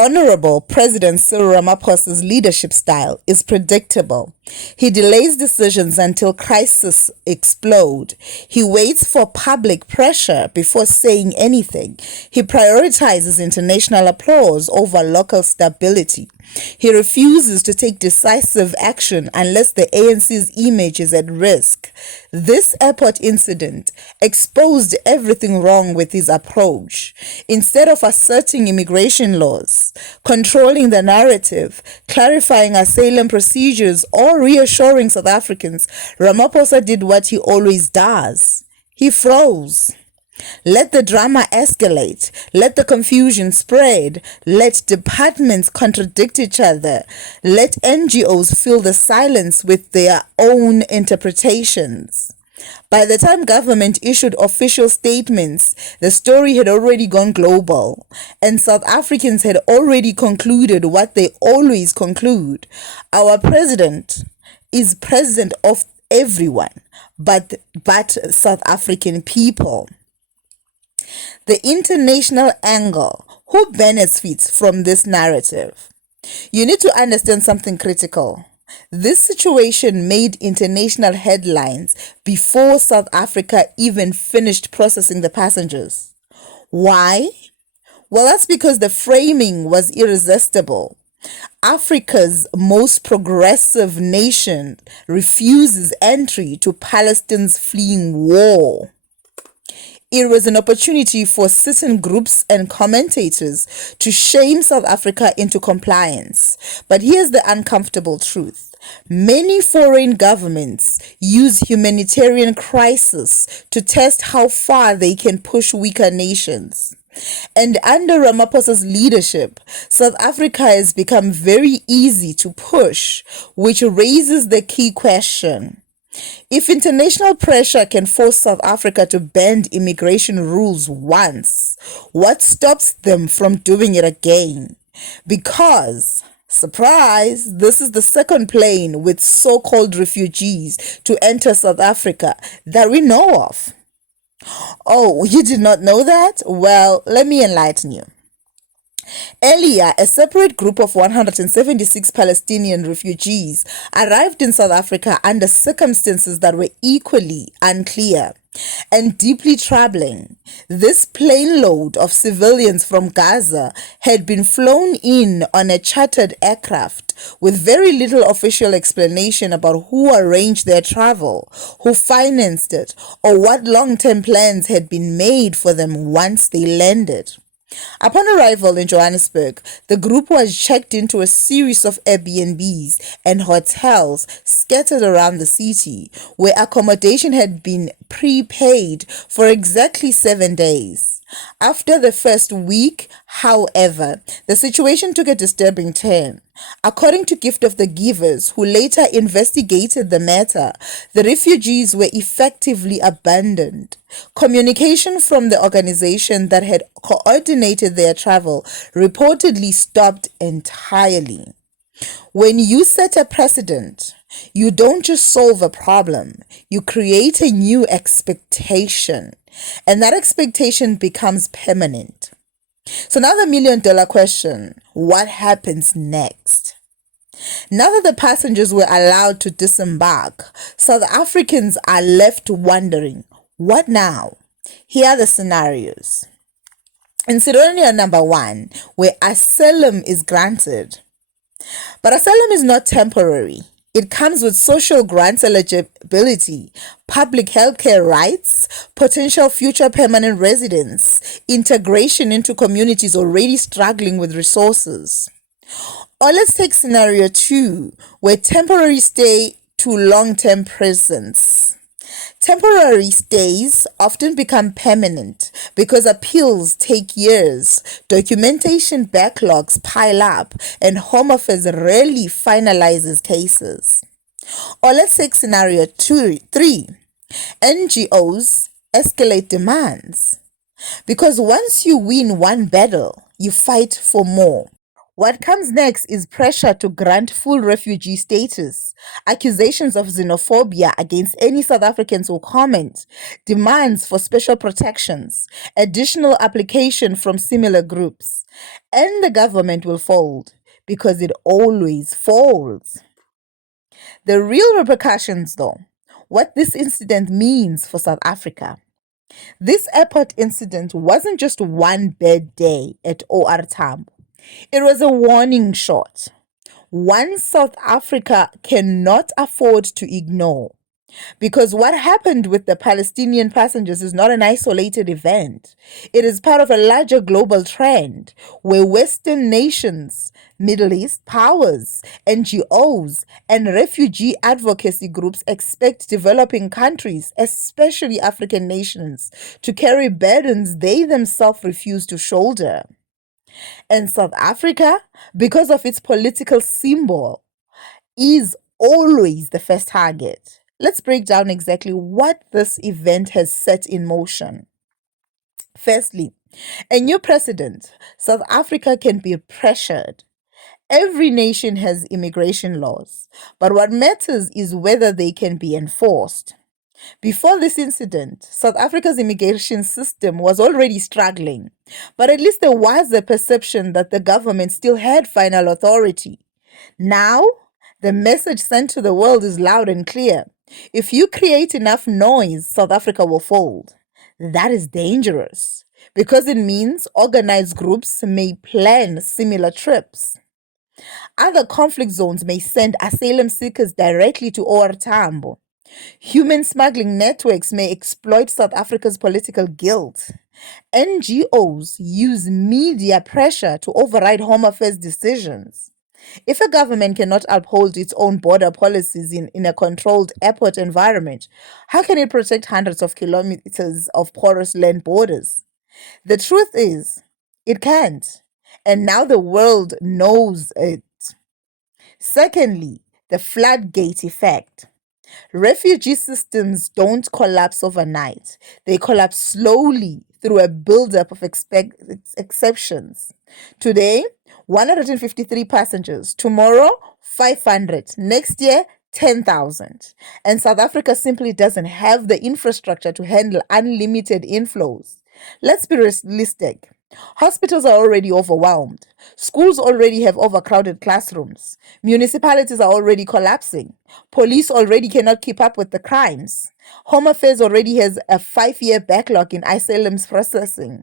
Honorable President Cyril Ramaphosa's leadership style is predictable. He delays decisions until crises explode. He waits for public pressure before saying anything. He prioritizes international applause over local stability. He refuses to take decisive action unless the ANC's image is at risk. This airport incident exposed everything wrong with his approach. Instead of asserting immigration laws, controlling the narrative, clarifying asylum procedures, or reassuring South Africans, Ramaphosa did what he always does. He froze. Let the drama escalate. Let the confusion spread. Let departments contradict each other. Let NGOs fill the silence with their own interpretations. By the time government issued official statements, the story had already gone global, and South Africans had already concluded what they always conclude. Our president is president of everyone, but South African people. The international angle. Who benefits from this narrative? You need to understand something critical. This situation made international headlines before South Africa even finished processing the passengers. Why? Well, that's because the framing was irresistible. Africa's most progressive nation refuses entry to Palestine's fleeing war. It was an opportunity for certain groups and commentators to shame South Africa into compliance. But here's the uncomfortable truth. Many foreign governments use humanitarian crisis to test how far they can push weaker nations. And under Ramaphosa's leadership, South Africa has become very easy to push, which raises the key question. If international pressure can force South Africa to bend immigration rules once, what stops them from doing it again? Because, surprise, this is the second plane with so-called refugees to enter South Africa that we know of. Oh, you did not know that? Well, let me enlighten you. Earlier, a separate group of 176 Palestinian refugees arrived in South Africa under circumstances that were equally unclear and deeply troubling. This plane load of civilians from Gaza had been flown in on a chartered aircraft with very little official explanation about who arranged their travel, who financed it, or what long-term plans had been made for them once they landed. Upon arrival in Johannesburg, the group was checked into a series of Airbnbs and hotels scattered around the city, where accommodation had been prepaid for exactly 7 days. After the first week, however, the situation took a disturbing turn. According to Gift of the Givers, who later investigated the matter, the refugees were effectively abandoned. Communication from the organization that had coordinated their travel reportedly stopped entirely. When you set a precedent, you don't just solve a problem, you create a new expectation, and that expectation becomes permanent. So now the million-dollar question, what happens next? Now that the passengers were allowed to disembark, South Africans are left wondering, what now? Here are the scenarios. In scenario number 1, where asylum is granted. But asylum is not temporary. It comes with social grants eligibility, public healthcare rights, potential future permanent residence, integration into communities already struggling with resources. Or let's take scenario 2, where temporary stay to long-term presence. Temporary stays often become permanent because appeals take years, documentation backlogs pile up, and Home Affairs rarely finalizes cases. Or let's take scenario 3. NGOs escalate demands. Because once you win one battle, you fight for more. What comes next is pressure to grant full refugee status, accusations of xenophobia against any South Africans who comment, demands for special protections, additional application from similar groups, and the government will fold because it always folds. The real repercussions, though, what this incident means for South Africa. This airport incident wasn't just one bad day at OR Tambo. It was a warning shot, one South Africa cannot afford to ignore. Because what happened with the Palestinian passengers is not an isolated event. It is part of a larger global trend where Western nations, Middle East powers, NGOs, and refugee advocacy groups expect developing countries, especially African nations, to carry burdens they themselves refuse to shoulder. And South Africa, because of its political symbol, is always the first target. Let's break down exactly what this event has set in motion. Firstly, a new precedent. South Africa can be pressured. Every nation has immigration laws, but what matters is whether they can be enforced. Before this incident, South Africa's immigration system was already struggling, but at least there was a perception that the government still had final authority. Now, the message sent to the world is loud and clear. If you create enough noise, South Africa will fold. That is dangerous because it means organized groups may plan similar trips. Other conflict zones may send asylum seekers directly to OR Tambo. Human smuggling networks may exploit South Africa's political guilt. NGOs use media pressure to override Home Affairs decisions. If a government cannot uphold its own border policies in a controlled airport environment, how can it protect hundreds of kilometers of porous land borders? The truth is, it can't. And now the world knows it. Secondly, the floodgate effect. Refugee systems don't collapse overnight. They collapse slowly through a buildup of exceptions. Today, 153 passengers. Tomorrow, 500. Next year, 10,000. And South Africa simply doesn't have the infrastructure to handle unlimited inflows. Let's be realistic. Hospitals are already overwhelmed. Schools already have overcrowded classrooms. Municipalities are already collapsing. Police already cannot keep up with the crimes. Home Affairs already has a 5-year backlog in asylum processing.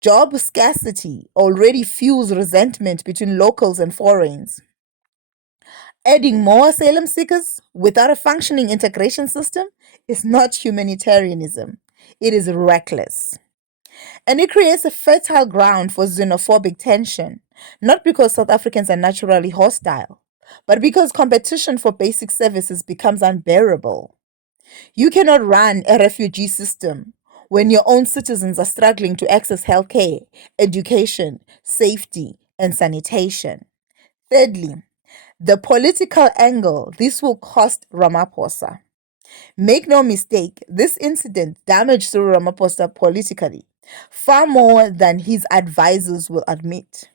Job scarcity already fuels resentment between locals and foreigners. Adding more asylum seekers without a functioning integration system is not humanitarianism. It is reckless. And it creates a fertile ground for xenophobic tension, not because South Africans are naturally hostile, but because competition for basic services becomes unbearable. You cannot run a refugee system when your own citizens are struggling to access healthcare, education, safety, and sanitation. Thirdly, the political angle this will cost Ramaphosa. Make no mistake, this incident damaged Cyril Ramaphosa politically, far more than his advisors will admit.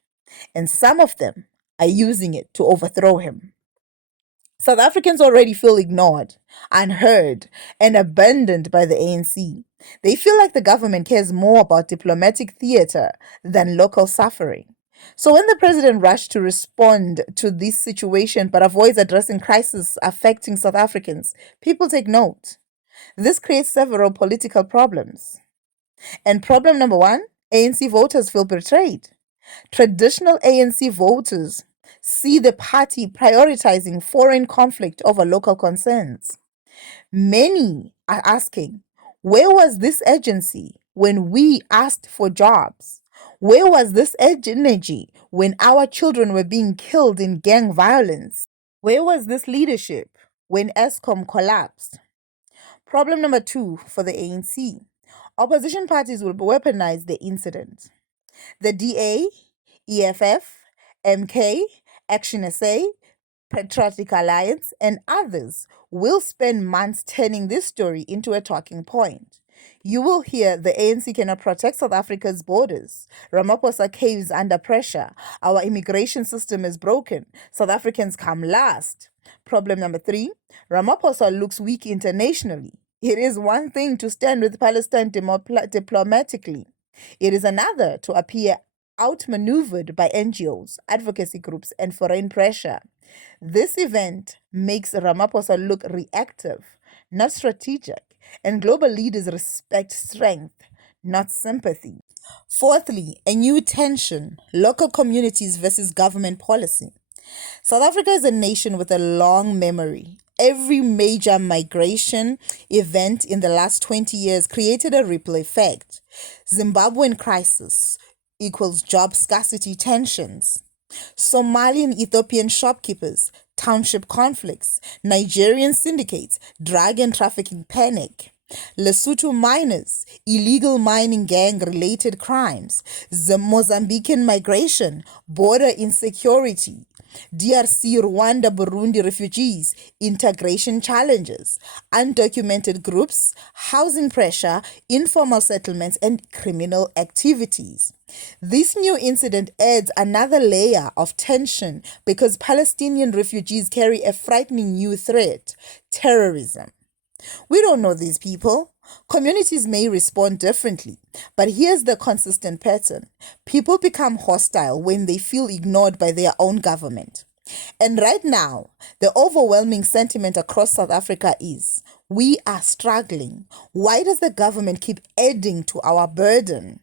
And some of them are using it to overthrow him. South Africans already feel ignored, unheard, and abandoned by the ANC. They feel like the government cares more about diplomatic theater than local suffering. So when the president rushed to respond to this situation but avoids addressing crises affecting South Africans, people take note. This creates several political problems. And problem number one, ANC voters feel betrayed. Traditional ANC voters see the party prioritizing foreign conflict over local concerns. Many are asking, where was this agency when we asked for jobs? Where was this energy when our children were being killed in gang violence? Where was this leadership when ESCOM collapsed? Problem number two for the ANC. Opposition parties will weaponize the incident. The DA, EFF, MK, Action SA, Patriotic Alliance, and others will spend months turning this story into a talking point. You will hear the ANC cannot protect South Africa's borders. Ramaphosa caves under pressure. Our immigration system is broken. South Africans come last. Problem number 3, Ramaphosa looks weak internationally. It is one thing to stand with Palestine diplomatically. It is another to appear outmaneuvered by NGOs, advocacy groups, and foreign pressure. This event makes Ramaphosa look reactive, not strategic, and global leaders respect strength, not sympathy. Fourthly, a new tension, local communities versus government policy. South Africa is a nation with a long memory. Every major migration event in the last 20 years created a ripple effect. Zimbabwean crisis equals job scarcity tensions. Somalian Ethiopian shopkeepers, township conflicts, Nigerian syndicates, drug and trafficking panic. Lesotho miners, illegal mining gang related crimes, the Mozambican migration, border insecurity, DRC, Rwanda, Burundi refugees, integration challenges, undocumented groups, housing pressure, informal settlements, and criminal activities. This new incident adds another layer of tension because Palestinian refugees carry a frightening new threat: terrorism. We don't know these people. Communities may respond differently, but here's the consistent pattern. People become hostile when they feel ignored by their own government. And right now, the overwhelming sentiment across South Africa is, we are struggling. Why does the government keep adding to our burden?